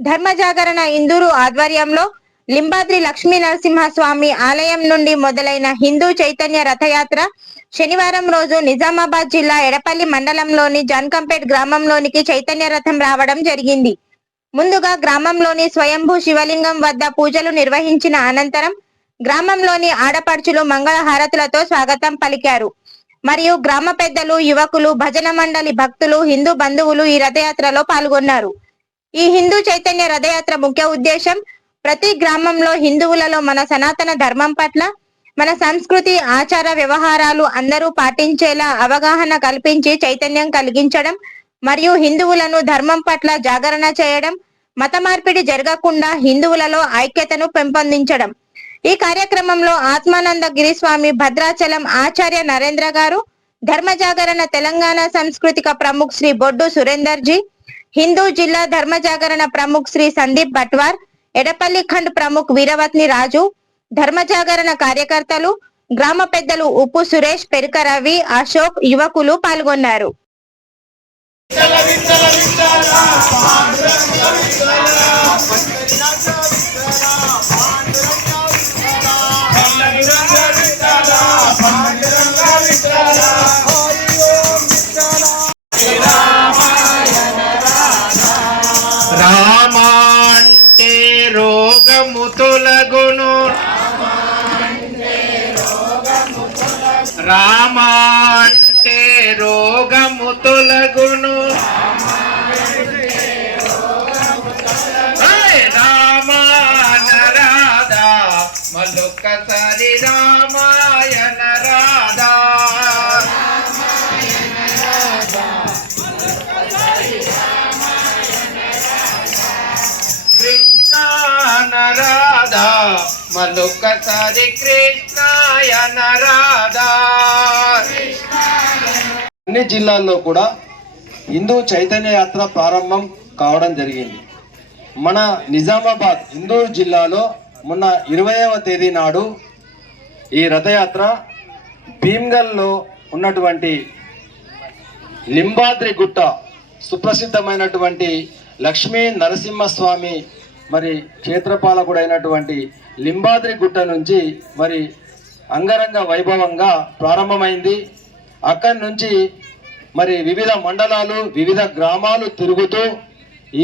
ధర్మ జాగరణ ఇందూరు ఆధ్వర్యంలో లింబాద్రి లక్ష్మీ నరసింహస్వామి ఆలయం నుండి మొదలైన హిందూ చైతన్య రథయాత్ర శనివారం రోజు నిజామాబాద్ జిల్లా ఎడపల్లి మండలంలోని జాన్కంపేట్ గ్రామంలోనికి చైతన్య రథం రావడం జరిగింది. ముందుగా గ్రామంలోని స్వయంభూ శివలింగం వద్ద పూజలు నిర్వహించిన అనంతరం గ్రామంలోని ఆడపడుచులు మంగళ హారతులతో స్వాగతం పలికారు. మరియు గ్రామ పెద్దలు యువకులు భజన మండలి భక్తులు హిందూ బంధువులు ఈ రథయాత్రలో పాల్గొన్నారు. ఈ హిందూ చైతన్య రథయాత్ర ముఖ్య ఉద్దేశం ప్రతి గ్రామంలో హిందువులలో మన సనాతన ధర్మం పట్ల మన సంస్కృతి ఆచార వ్యవహారాలు అందరూ పాటించేలా అవగాహన కల్పించి చైతన్యం కలిగించడం మరియు హిందువులను ధర్మం పట్ల జాగరణ చేయడం మత మార్పిడి జరగకుండా హిందువులలో ఐక్యతను పెంపొందించడం. ఈ కార్యక్రమంలో ఆత్మానంద గిరిస్వామి భద్రాచలం ఆచార్య నరేంద్ర గారు ధర్మ జాగరణ తెలంగాణ సాంస్కృతిక ప్రముఖ్ శ్రీ బొడ్డు సురేందర్ జీ హిందూ జిల్లా ధర్మ జాగరణ ప్రముఖ్ శ్రీ సందీప్ భట్వార్ ఎడపల్లి ఖండ్ ప్రముఖ్ వీరవత్ని రాజు ధర్మ జాగరణ కార్యకర్తలు గ్రామ పెద్దలు ఉప్పు సురేష్ పెరుక రవి అశోక్ యువకులు పాల్గొన్నారు. రామాంటే రోగము తొలగును. ఏయ్ రామాయణ రాధా మళ్ళొక్కసారి రామాయణ రాధా. కృష్ణాయన రాధా మళ్ళొక్కసారి కృష్ణాయన రాధా. అన్ని జిల్లాల్లో కూడా హిందూ చైతన్య యాత్ర ప్రారంభం కావడం జరిగింది. మన నిజామాబాద్ హిందూ జిల్లాలో మొన్న ఇరవైవ తేదీ నాడు ఈ రథయాత్ర భీమ్గల్లో ఉన్నటువంటి లింబాద్రి గుట్ట సుప్రసిద్ధమైనటువంటి లక్ష్మీ నరసింహస్వామి మరి క్షేత్రపాలకుడైనటువంటి లింబాద్రి గుట్ట నుంచి మరి అంగరంగ వైభవంగా ప్రారంభమైంది. అక్కడి నుంచి మరి వివిధ మండలాలు వివిధ గ్రామాలు తిరుగుతూ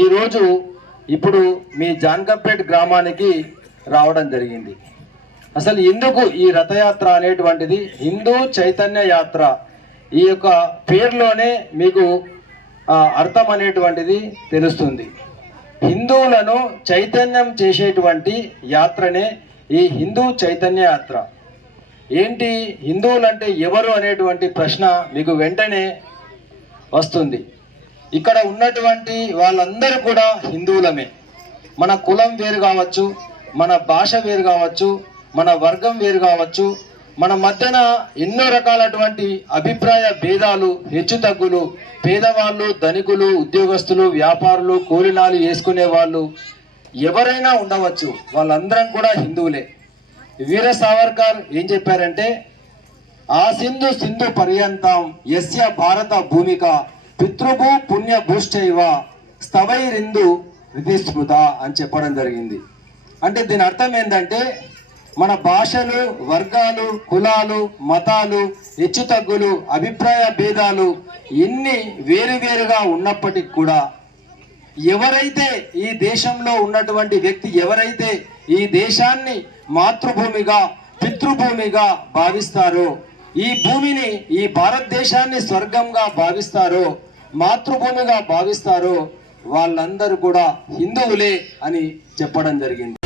ఈరోజు ఇప్పుడు మీ జాన్కంపేట్ గ్రామానికి రావడం జరిగింది. అసలు ఎందుకు ఈ రథయాత్ర అనేటువంటిది? హిందూ చైతన్య యాత్ర ఈ యొక్క పేరులోనే మీకు అర్థం అనేటువంటిది తెలుస్తుంది. హిందువులను చైతన్యం చేసేటువంటి యాత్రనే ఈ హిందూ చైతన్య యాత్ర. ఏంటి హిందువులంటే ఎవరు అనేటువంటి ప్రశ్న మీకు వెంటనే వస్తుంది. ఇక్కడ ఉన్నటువంటి వాళ్ళందరూ కూడా హిందువులమే. మన కులం వేరు కావచ్చు మన భాష వేరు కావచ్చు మన వర్గం వేరు కావచ్చు మన మధ్యన ఎన్నో రకాలటువంటి అభిప్రాయ భేదాలు హెచ్చుతగ్గులు పేదవాళ్ళు ధనికులు ఉద్యోగస్తులు వ్యాపారులు కూలినాలు వేసుకునే వాళ్ళు ఎవరైనా ఉండవచ్చు. వాళ్ళందరం కూడా హిందువులే. వీర సావర్కర్ ఏం చెప్పారంటే ఆ సింధు సింధు పర్యంతం యస్య భారత భూమిక పితృభూ పుణ్య భూశ్చైవ స్థవైరిందు విధిస్మృత అని చెప్పడం జరిగింది. అంటే దీని అర్థం ఏంటంటే మన భాషలు వర్గాలు కులాలు మతాలు హెచ్చుతగ్గులు అభిప్రాయ భేదాలు ఎన్ని వేరువేరుగా ఉన్నప్పటికి కూడా ఎవరైతే ఈ దేశంలో ఉన్నటువంటి వ్యక్తి ఎవరైతే ఈ దేశాన్ని మాతృభూమిగా పితృభూమిగా భావిస్తారు ఈ భూమిని ఈ భారతదేశాన్ని స్వర్గంగా భావిస్తారు మాతృభూమిగా భావిస్తారు వాళ్ళందరూ కూడా హిందువులే అని చెప్పడం జరిగింది.